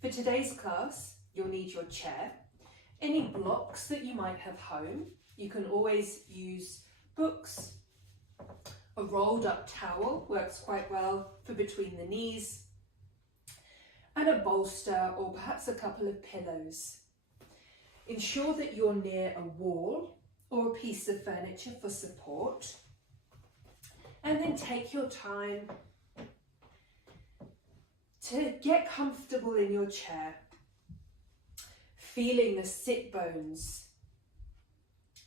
For today's class, you'll need your chair, any blocks that you might have home. You can always use books. A rolled up towel works quite well for between the knees, and a bolster or perhaps a couple of pillows. Ensure that you're near a wall or a piece of furniture for support, and then take your time to get comfortable in your chair, feeling the sit bones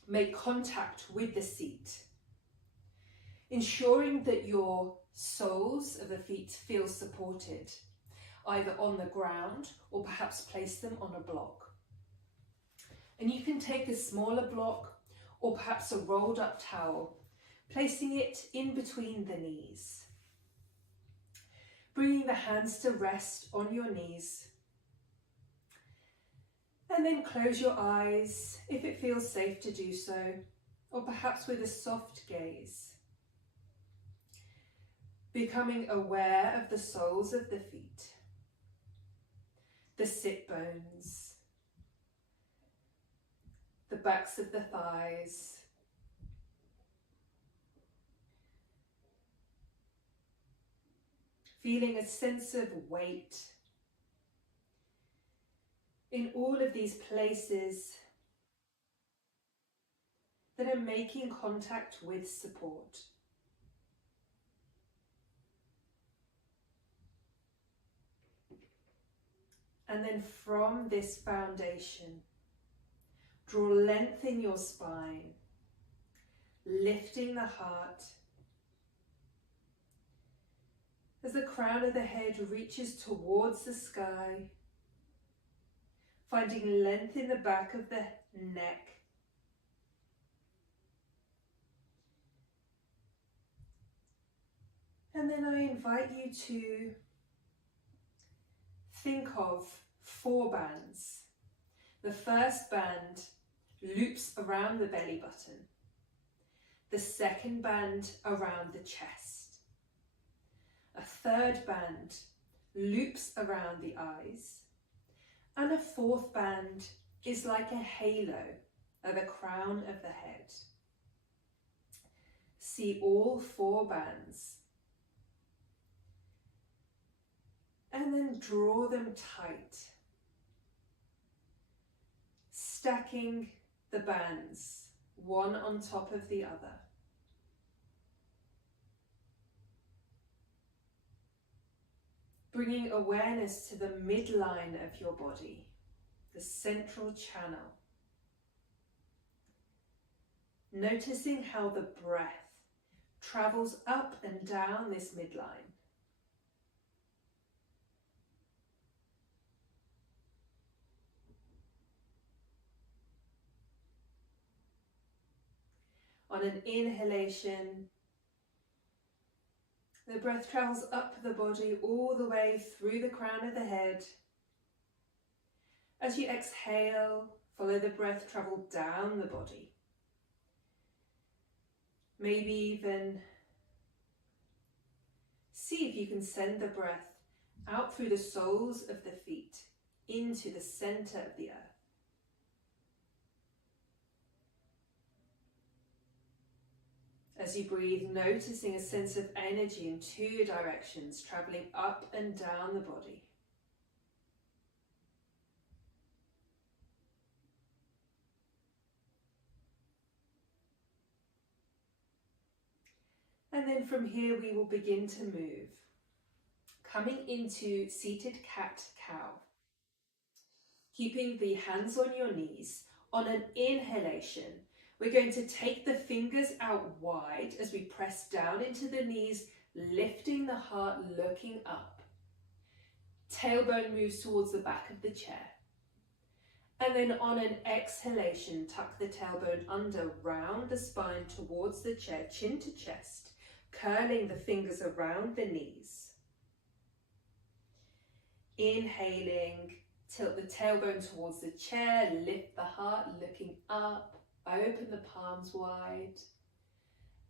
make contact with the seat, ensuring that your soles of the feet feel supported, either on the ground or perhaps place them on a block. And you can take a smaller block or perhaps a rolled up towel, placing it in between the knees. Bringing the hands to rest on your knees. And then close your eyes if it feels safe to do so, or perhaps with a soft gaze. Becoming aware of the soles of the feet, the sit bones, the backs of the thighs, feeling a sense of weight in all of these places that are making contact with support. And then from this foundation, draw length in your spine, lifting the heart as the crown of the head reaches towards the sky, finding length in the back of the neck. And then I invite you to think of 4 bands. The first band loops around the belly button. The second band around the chest. A third band loops around the eyes. And a fourth band is like a halo at the crown of the head. See all 4 bands. And then draw them tight, stacking the bands one on top of the other. Bringing awareness to the midline of your body, the central channel. Noticing how the breath travels up and down this midline. On an inhalation, the breath travels up the body all the way through the crown of the head. As you exhale, follow the breath travel down the body. Maybe even see if you can send the breath out through the soles of the feet into the center of the earth. As you breathe, noticing a sense of energy in 2 directions, traveling up and down the body. And then from here we will begin to move, coming into seated cat-cow. Keeping the hands on your knees. On an inhalation, we're going to take the fingers out wide as we press down into the knees, lifting the heart, looking up. Tailbone moves towards the back of the chair. And then on an exhalation, tuck the tailbone under, round the spine towards the chair, chin to chest, curling the fingers around the knees. Inhaling, tilt the tailbone towards the chair, lift the heart, looking up, open the palms wide.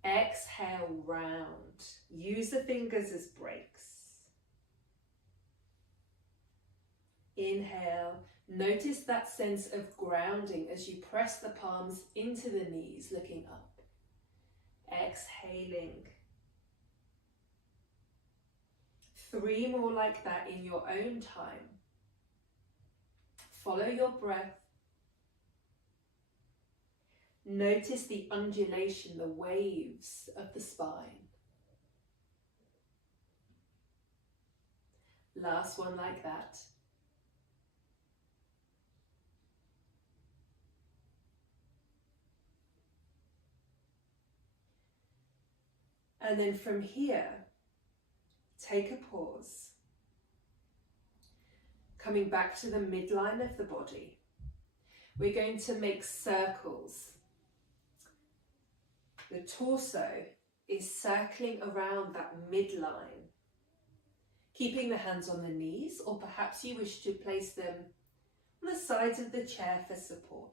Exhale, round. Use the fingers as brakes. Inhale. Notice that sense of grounding as you press the palms into the knees, looking up. Exhaling. 3 more like that in your own time. Follow your breath. Notice the undulation, the waves of the spine. Last one like that. And then from here, take a pause. Coming back to the midline of the body, we're going to make circles. The torso is circling around that midline, keeping the hands on the knees, or perhaps you wish to place them on the sides of the chair for support.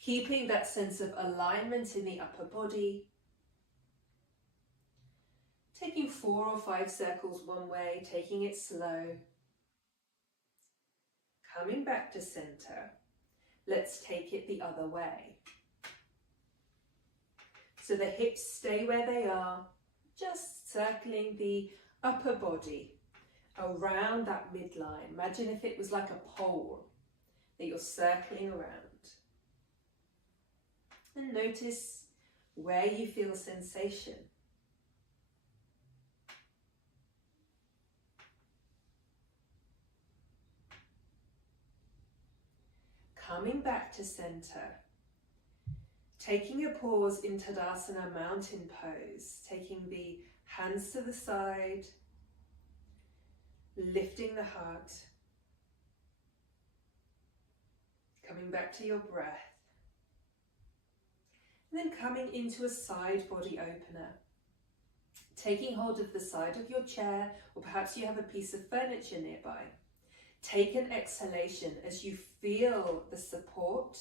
Keeping that sense of alignment in the upper body. Taking 4 or 5 circles one way, taking it slow. Coming back to center. Let's take it the other way. So the hips stay where they are, just circling the upper body around that midline. Imagine if it was like a pole that you're circling around. And notice where you feel sensation. Coming back to center. Taking a pause in Tadasana mountain pose. Taking the hands to the side. Lifting the heart. Coming back to your breath. And then coming into a side body opener. Taking hold of the side of your chair, or perhaps you have a piece of furniture nearby. Take an exhalation as you feel the support.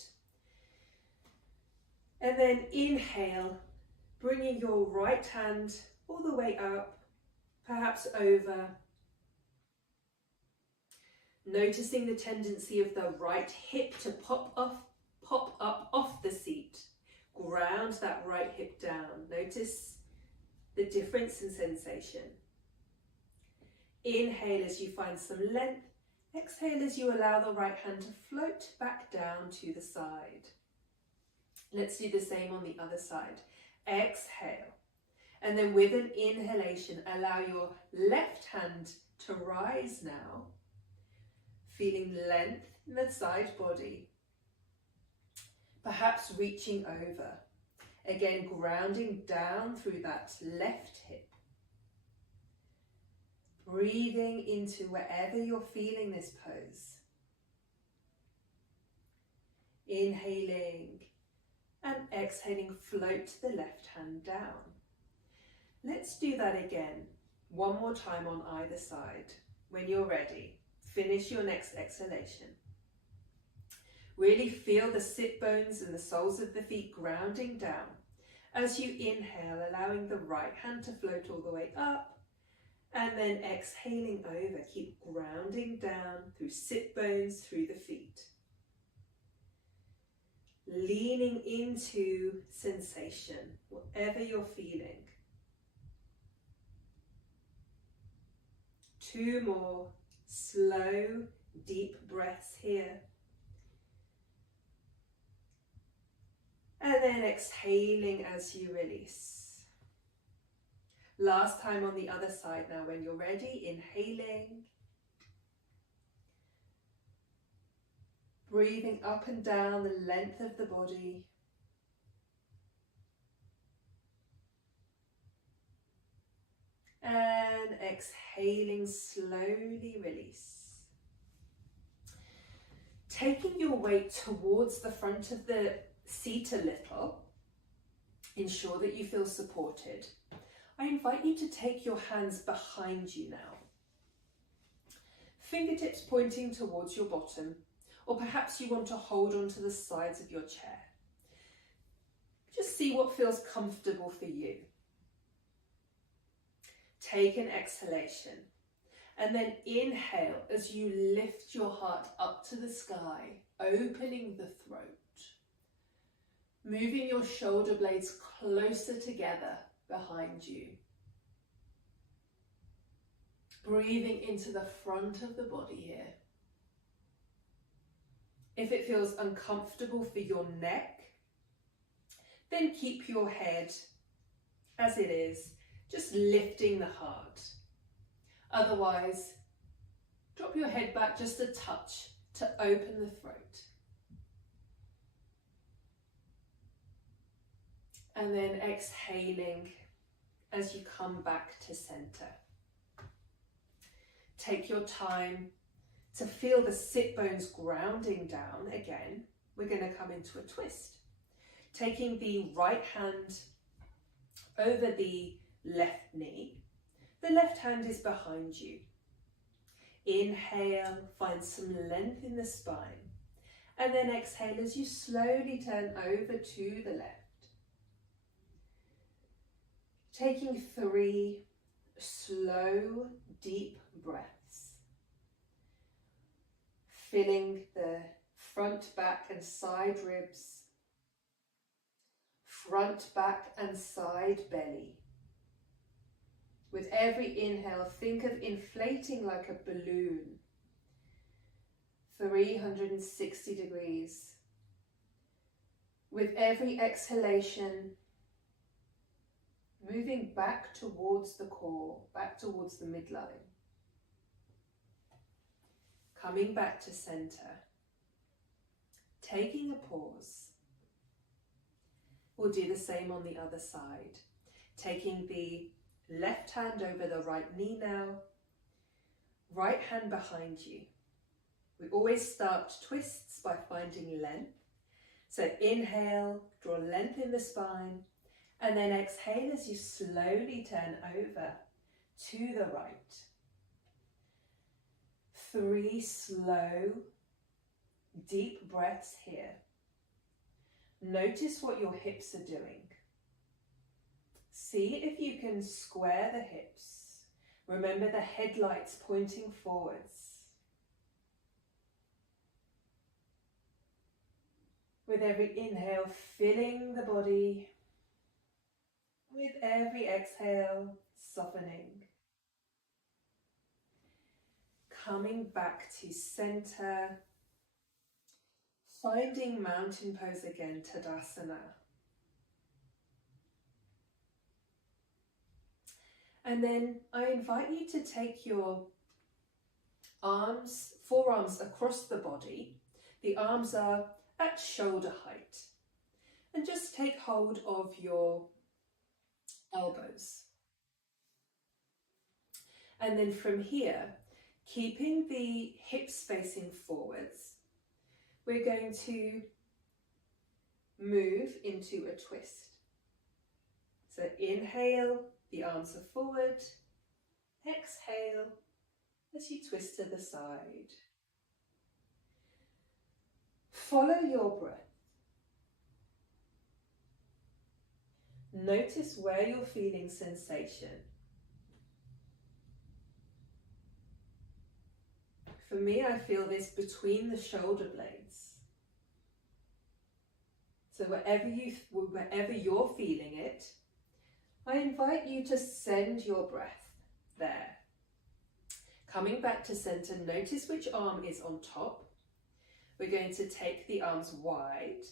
And then inhale, bringing your right hand all the way up, perhaps over. Noticing the tendency of the right hip to pop up off the seat. Ground that right hip down. Notice the difference in sensation. Inhale as you find some length. Exhale as you allow the right hand to float back down to the side. Let's do the same on the other side. Exhale. And then with an inhalation, allow your left hand to rise now. Feeling length in the side body. Perhaps reaching over. Again, grounding down through that left hip. Breathing into wherever you're feeling this pose. Inhaling and exhaling, float the left hand down. Let's do that again, one more time on either side. When you're ready, finish your next exhalation. Really feel the sit bones and the soles of the feet grounding down. As you inhale, allowing the right hand to float all the way up. And then exhaling over, keep grounding down through sit bones, through the feet. Leaning into sensation, whatever you're feeling. 2 more slow, deep breaths here. And then exhaling as you release. Last time on the other side now. When you're ready, inhaling. Breathing up and down the length of the body. And exhaling, slowly release. Taking your weight towards the front of the seat a little. Ensure that you feel supported. I invite you to take your hands behind you now. Fingertips pointing towards your bottom, or perhaps you want to hold onto the sides of your chair. Just see what feels comfortable for you. Take an exhalation. And then inhale as you lift your heart up to the sky, opening the throat. Moving your shoulder blades closer together behind you. Breathing into the front of the body here. If it feels uncomfortable for your neck, then keep your head as it is, just lifting the heart. Otherwise, drop your head back just a touch to open the throat. And then exhaling as you come back to center. Take your time to feel the sit bones grounding down again. We're going to come into a twist. Taking the right hand over the left knee. The left hand is behind you. Inhale, find some length in the spine. And then exhale as you slowly turn over to the left. Taking 3 slow, deep breaths. Filling the front, back and side ribs. Front, back and side belly. With every inhale, think of inflating like a balloon. 360 degrees. With every exhalation, moving back towards the core, back towards the midline. Coming back to center. Taking a pause. We'll do the same on the other side. Taking the left hand over the right knee now. Right hand behind you. We always start twists by finding length. So inhale, draw length in the spine. And then exhale as you slowly turn over to the right. 3 slow, deep breaths here. Notice what your hips are doing. See if you can square the hips. Remember the headlights pointing forwards. With every inhale, filling the body. With every exhale, softening. Coming back to center. Finding mountain pose again, Tadasana. And then I invite you to take your arms, forearms across the body. The arms are at shoulder height. And just take hold of your elbows. And then from here, keeping the hips facing forwards, we're going to move into a twist. So inhale, the arms are forward. Exhale as you twist to the side. Follow your breath. Notice where you're feeling sensation. For me, I feel this between the shoulder blades. So wherever you're feeling it, I invite you to send your breath there. Coming back to center, notice which arm is on top. We're going to take the arms wide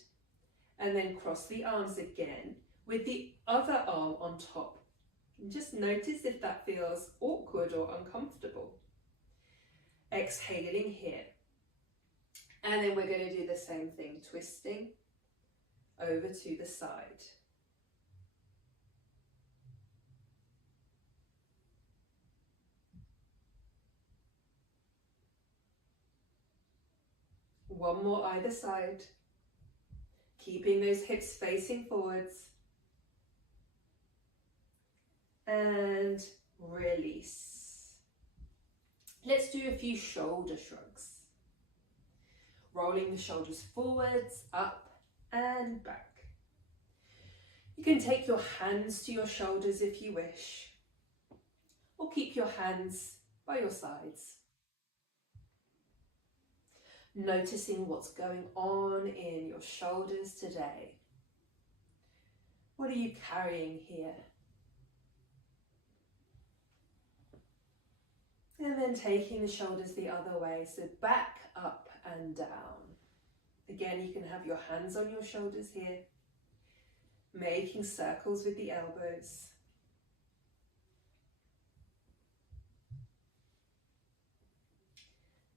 and then cross the arms again with the other arm on top. And just notice if that feels awkward or uncomfortable. Exhaling here. And then we're going to do the same thing, twisting over to the side. One more either side. Keeping those hips facing forwards. And release. Let's do a few shoulder shrugs. Rolling the shoulders forwards, up and back. You can take your hands to your shoulders if you wish. or keep your hands by your sides. Noticing what's going on in your shoulders today. What are you carrying here? And then taking the shoulders the other way, so back, up and down. Again, you can have your hands on your shoulders here, making circles with the elbows.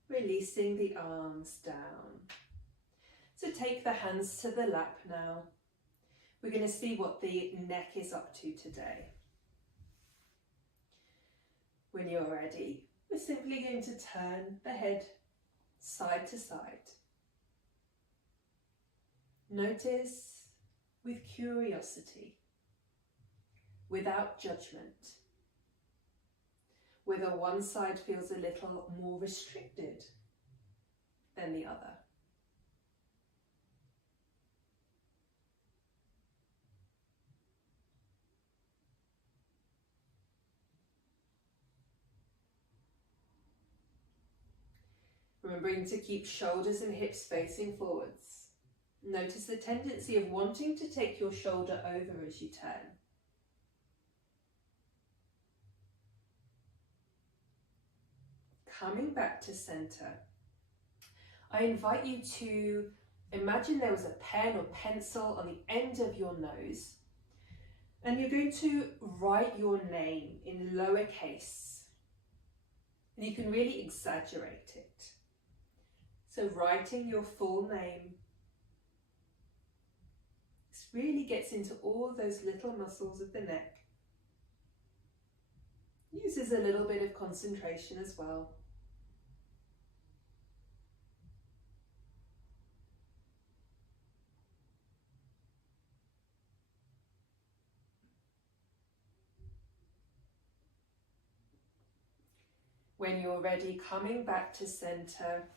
Releasing the arms down. So take the hands to the lap now. We're going to see what the neck is up to today. When you're ready, we're simply going to turn the head side to side. Notice with curiosity, without judgment, whether one side feels a little more restricted than the other. Remembering to keep shoulders and hips facing forwards. Notice the tendency of wanting to take your shoulder over as you turn. Coming back to center, I invite you to imagine there was a pen or pencil on the end of your nose, and you're going to write your name in lowercase, and you can really exaggerate it. So writing your full name, this really gets into all those little muscles of the neck. Uses a little bit of concentration as well. When you're ready, coming back to center.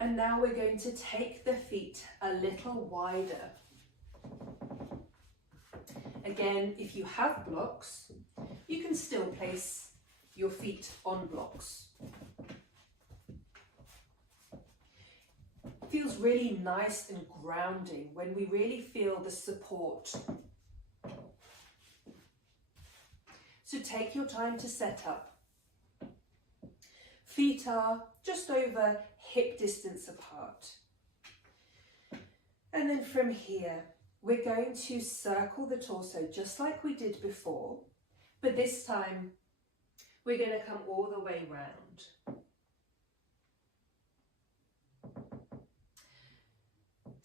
And now we're going to take the feet a little wider. Again, if you have blocks, you can still place your feet on blocks. It feels really nice and grounding when we really feel the support. So take your time to set up. Feet are just over hip distance apart. And then from here, we're going to circle the torso just like we did before, but this time we're going to come all the way round.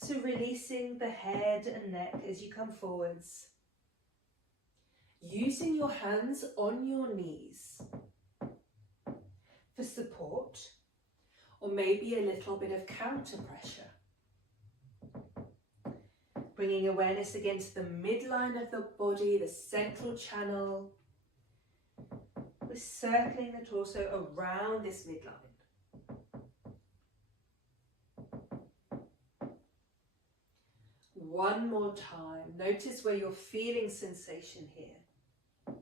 So releasing the head and neck as you come forwards. Using your hands on your knees for support, or maybe a little bit of counter pressure. Bringing awareness again to the midline of the body, the central channel. We're circling the torso around this midline. One more time. Notice where you're feeling sensation here.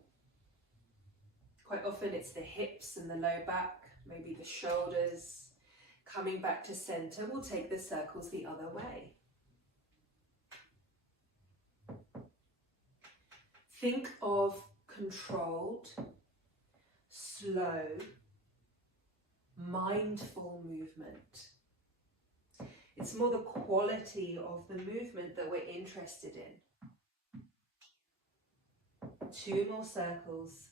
Quite often it's the hips and the low back, maybe the shoulders. Coming back to center, we'll take the circles the other way. Think of controlled, slow, mindful movement. It's more the quality of the movement that we're interested in. 2 more circles.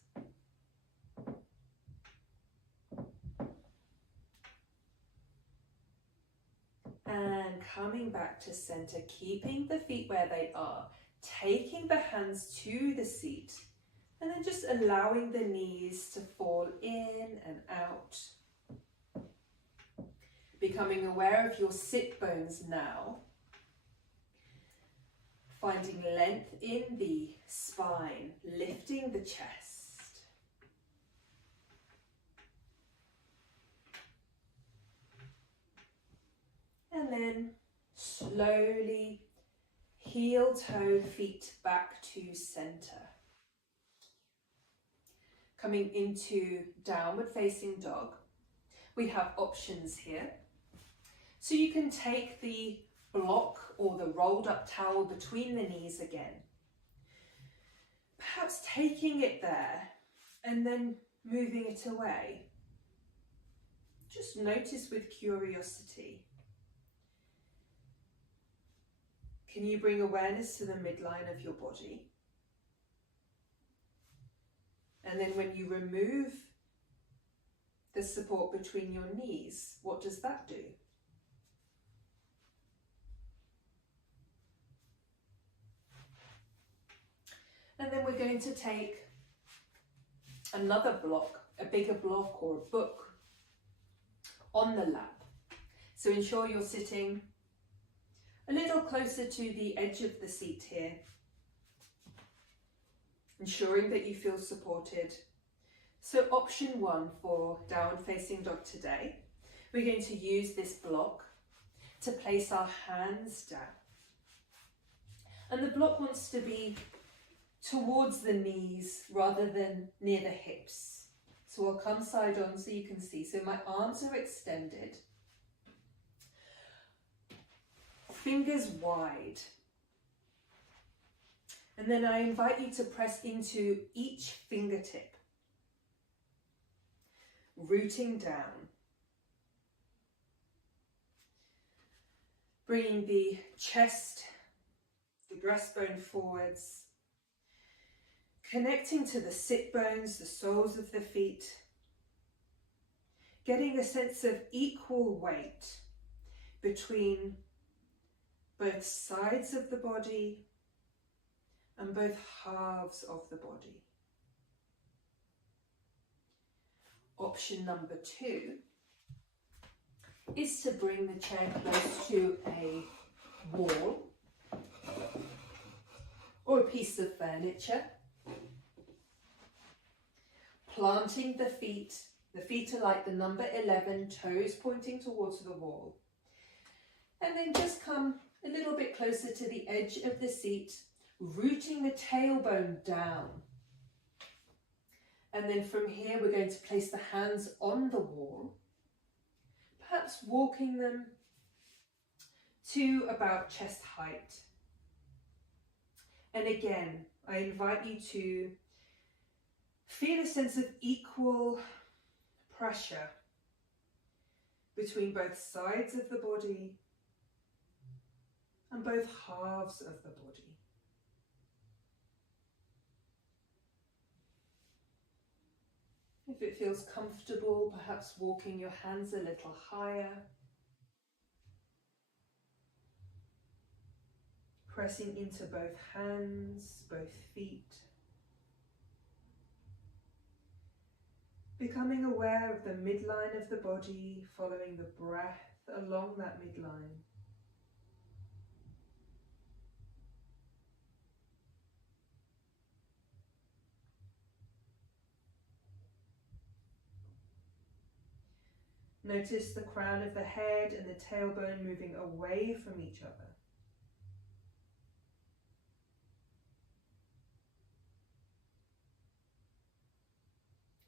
And coming back to center, keeping the feet where they are, taking the hands to the seat, and then just allowing the knees to fall in and out. Becoming aware of your sit bones now. Finding length in the spine, lifting the chest. And then slowly heel toe feet back to center. coming into downward facing dog. We have options here. So you can take the block or the rolled up towel between the knees again. Perhaps taking it there and then moving it away. Just notice with curiosity. Can you bring awareness to the midline of your body? And then when you remove the support between your knees, what does that do? And then we're going to take another block, a bigger block or a book on the lap. So ensure you're sitting a little closer to the edge of the seat here, ensuring that you feel supported. So option 1 for downward facing dog today, we're going to use this block to place our hands down. And the block wants to be towards the knees rather than near the hips. So I'll come side on so you can see. So my arms are extended, fingers wide. And then I invite you to press into each fingertip, rooting down. Bringing the chest, the breastbone forwards, connecting to the sit bones, the soles of the feet, getting a sense of equal weight between both sides of the body and both halves of the body. Option number 2 is to bring the chair close to a wall or a piece of furniture. Planting the feet are like the number 11, toes pointing towards the wall. And then just come a little bit closer to the edge of the seat, rooting the tailbone down. And then from here, we're going to place the hands on the wall, perhaps walking them to about chest height. And again, I invite you to feel a sense of equal pressure between both sides of the body and both halves of the body. If it feels comfortable, perhaps walking your hands a little higher, pressing into both hands, both feet, becoming aware of the midline of the body, following the breath along that midline. Notice the crown of the head and the tailbone moving away from each other.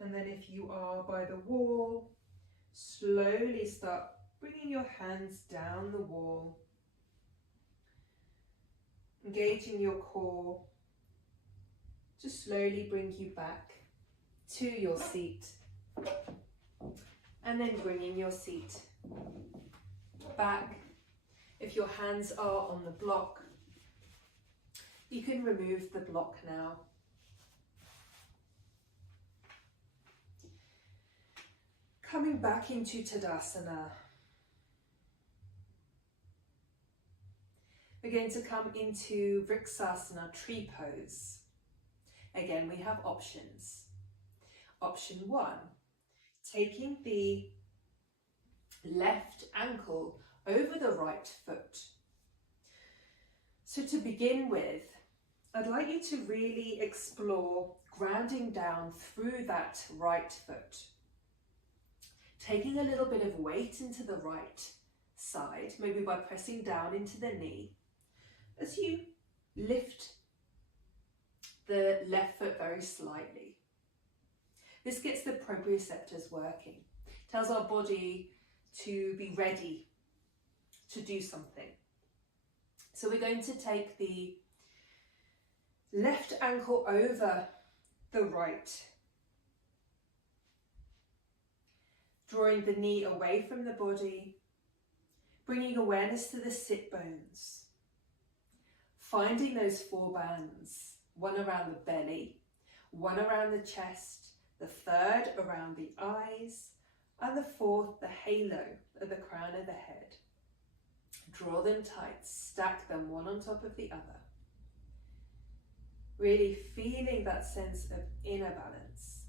And then if you are by the wall, slowly start bringing your hands down the wall, engaging your core to slowly bring you back to your seat. And then bringing your seat back. If your hands are on the block, you can remove the block now. Coming back into Tadasana. We're going to come into Vriksasana, tree pose. Again, we have options. Option 1. Taking the left ankle over the right foot. So to begin with, I'd like you to really explore grounding down through that right foot. Taking a little bit of weight into the right side, maybe by pressing down into the knee, as you lift the left foot very slightly. This gets the proprioceptors working, tells our body to be ready to do something. So we're going to take the left ankle over the right, drawing the knee away from the body, bringing awareness to the sit bones, finding those 4 bands, one around the belly, one around the chest, the third around the eyes, and the 4th, the halo at the crown of the head. Draw them tight, stack them one on top of the other. Really feeling that sense of inner balance.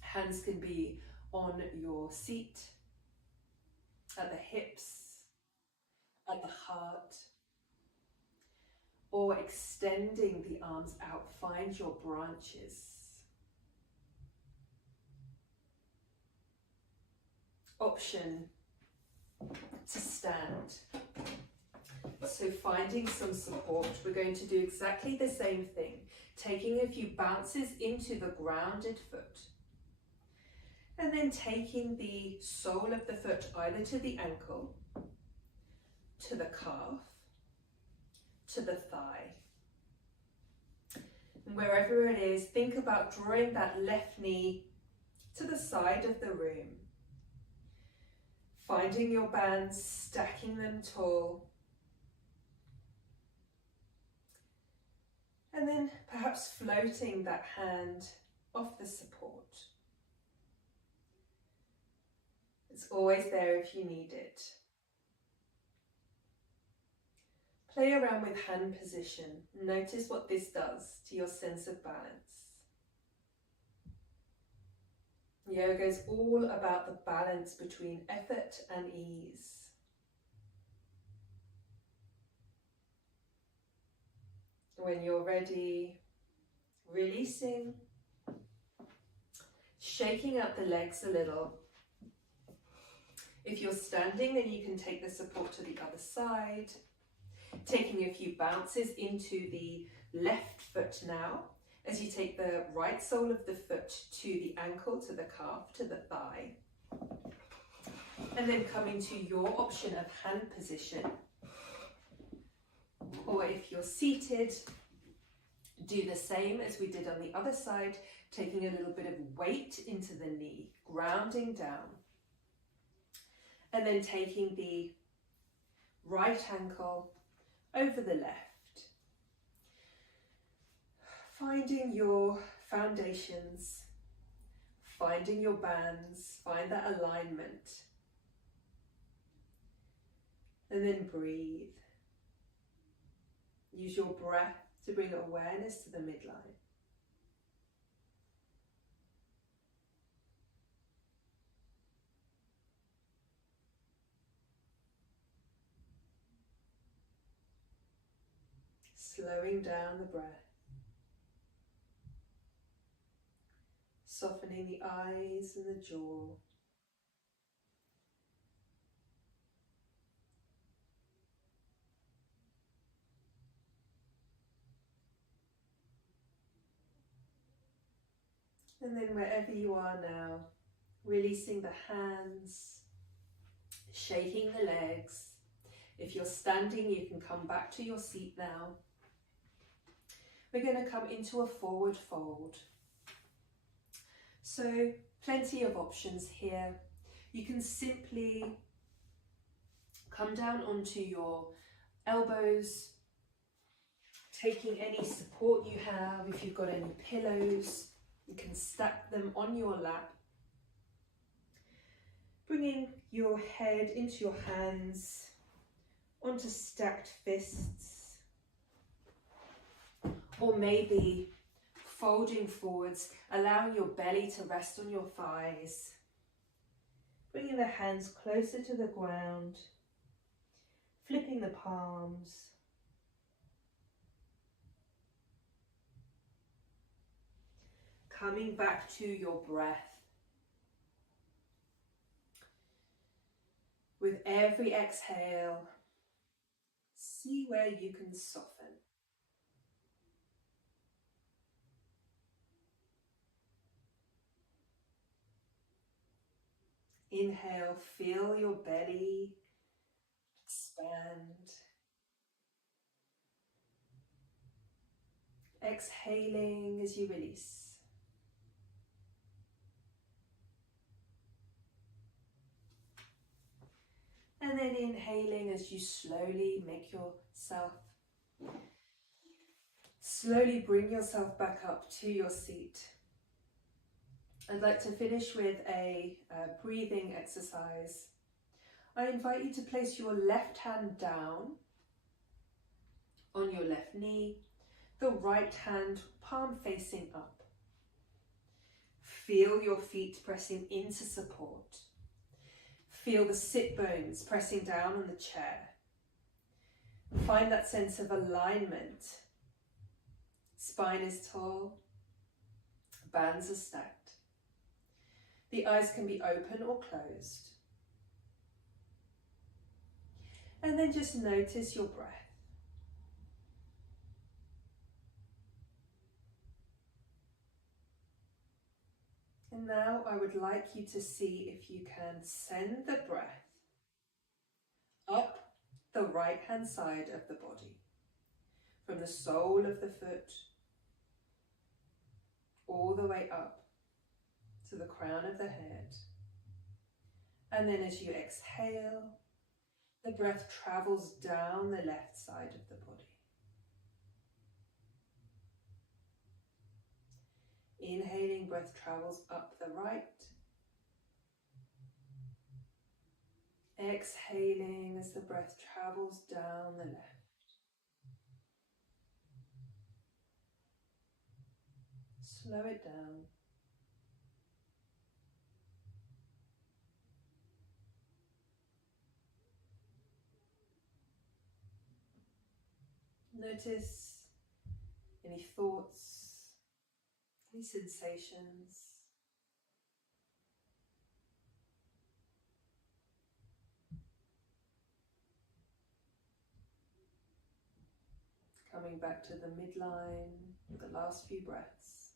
Hands can be on your seat, at the hips, at the heart, or extending the arms out. Find your branches. Option to stand. So finding some support, we're going to do exactly the same thing, taking a few bounces into the grounded foot, and then taking the sole of the foot either to the ankle, to the calf, to the thigh. And wherever it is, think about drawing that left knee to the side of the room, finding your bands, stacking them tall, and then perhaps floating that hand off the support. It's always there if you need it. Play around with hand position. Notice what this does to your sense of balance. Yoga is all about the balance between effort and ease. When you're ready, releasing, shaking out the legs a little. If you're standing, then you can take the support to the other side, taking a few bounces into the left foot now, as you take the right sole of the foot to the ankle, to the calf, to the thigh, and then coming to your option of hand position. Or if you're seated, do the same as we did on the other side, taking a little bit of weight into the knee, grounding down. And then taking the right ankle over the left. Finding your foundations, finding your bands, find that alignment. And then breathe. Use your breath to bring awareness to the midline. Slowing down the breath. Softening the eyes and the jaw. And then wherever you are now, releasing the hands, shaking the legs. If you're standing, you can come back to your seat now. We're going to come into a forward fold. So plenty of options here. You can simply come down onto your elbows, taking any support you have. If you've got any pillows, you can stack them on your lap. Bringing your head into your hands, onto stacked fists. Or maybe folding forwards, allowing your belly to rest on your thighs. Bringing the hands closer to the ground, flipping the palms. Coming back to your breath. With every exhale, see where you can soften. Inhale, feel your belly expand. Exhaling as you release. And then inhaling as you slowly bring yourself back up to your seat. I'd like to finish with a breathing exercise. I invite you to place your left hand down on your left knee, the right hand palm facing up. Feel your feet pressing into support. Feel the sit bones pressing down on the chair. Find that sense of alignment. Spine is tall, bands are stacked. The eyes can be open or closed. And then just notice your breath. And now I would like you to see if you can send the breath up the right hand side of the body, from the sole of the foot all the way up to the crown of the head. And then as you exhale, the breath travels down the left side of the body. Inhaling, breath travels up the right. Exhaling as the breath travels down the left. Slow it down. Notice any thoughts, any sensations. Coming back to the midline with the last few breaths.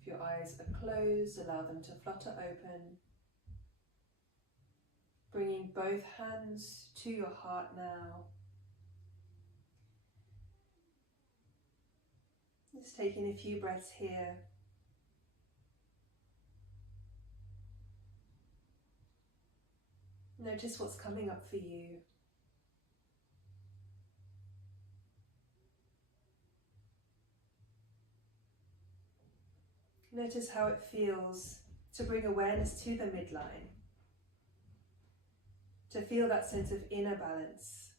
If your eyes are closed, allow them to flutter open. Bringing both hands to your heart now. Just taking a few breaths here. Notice what's coming up for you. Notice how it feels to bring awareness to the midline, to feel that sense of inner balance.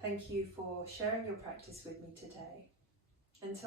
Thank you for sharing your practice with me today. Until